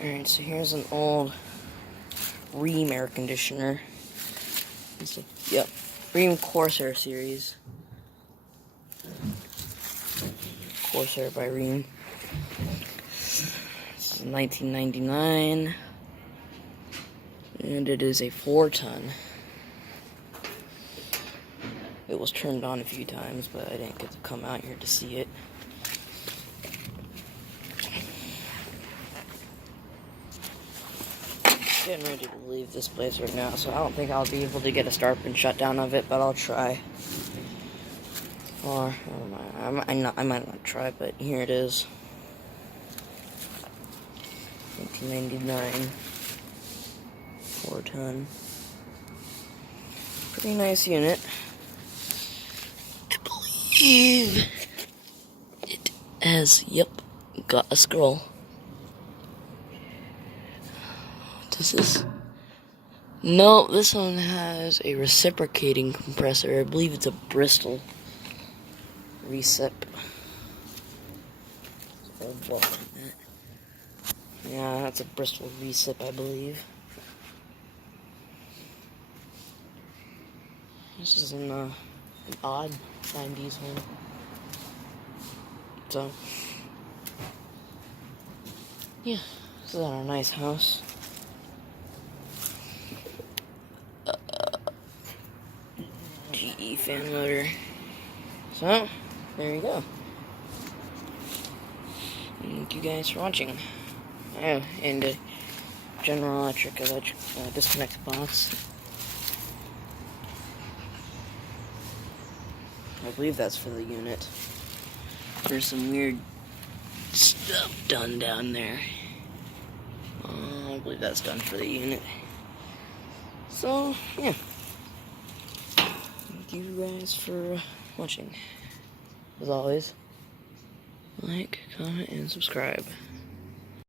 Alright, so here's an old Rheem air conditioner. Yep, Rheem Corsair series. Corsair by Rheem. This is 1999. And it is a 4-ton. It was turned on a few times, but I didn't get to come out here to see it. Getting ready to leave this place right now, so I don't think I'll be able to get a start and shutdown of it, but I'll try. Or I might not try, but here it is. 1999. 4-ton. Pretty nice unit. I believe it has, yep, got a scroll. This is, no, this one has a reciprocating compressor. I believe it's a Bristol recip. Yeah, that's a Bristol recip, I believe. This is an odd 90s one. So, yeah, this is our nice house. GE fan motor. So, there you go. Thank you guys for watching. Oh, and General Electric disconnect box. I believe that's for the unit. There's some weird stuff done down there. I believe that's done for the unit. So, yeah. Thank you guys for watching. As always, like, comment, and subscribe.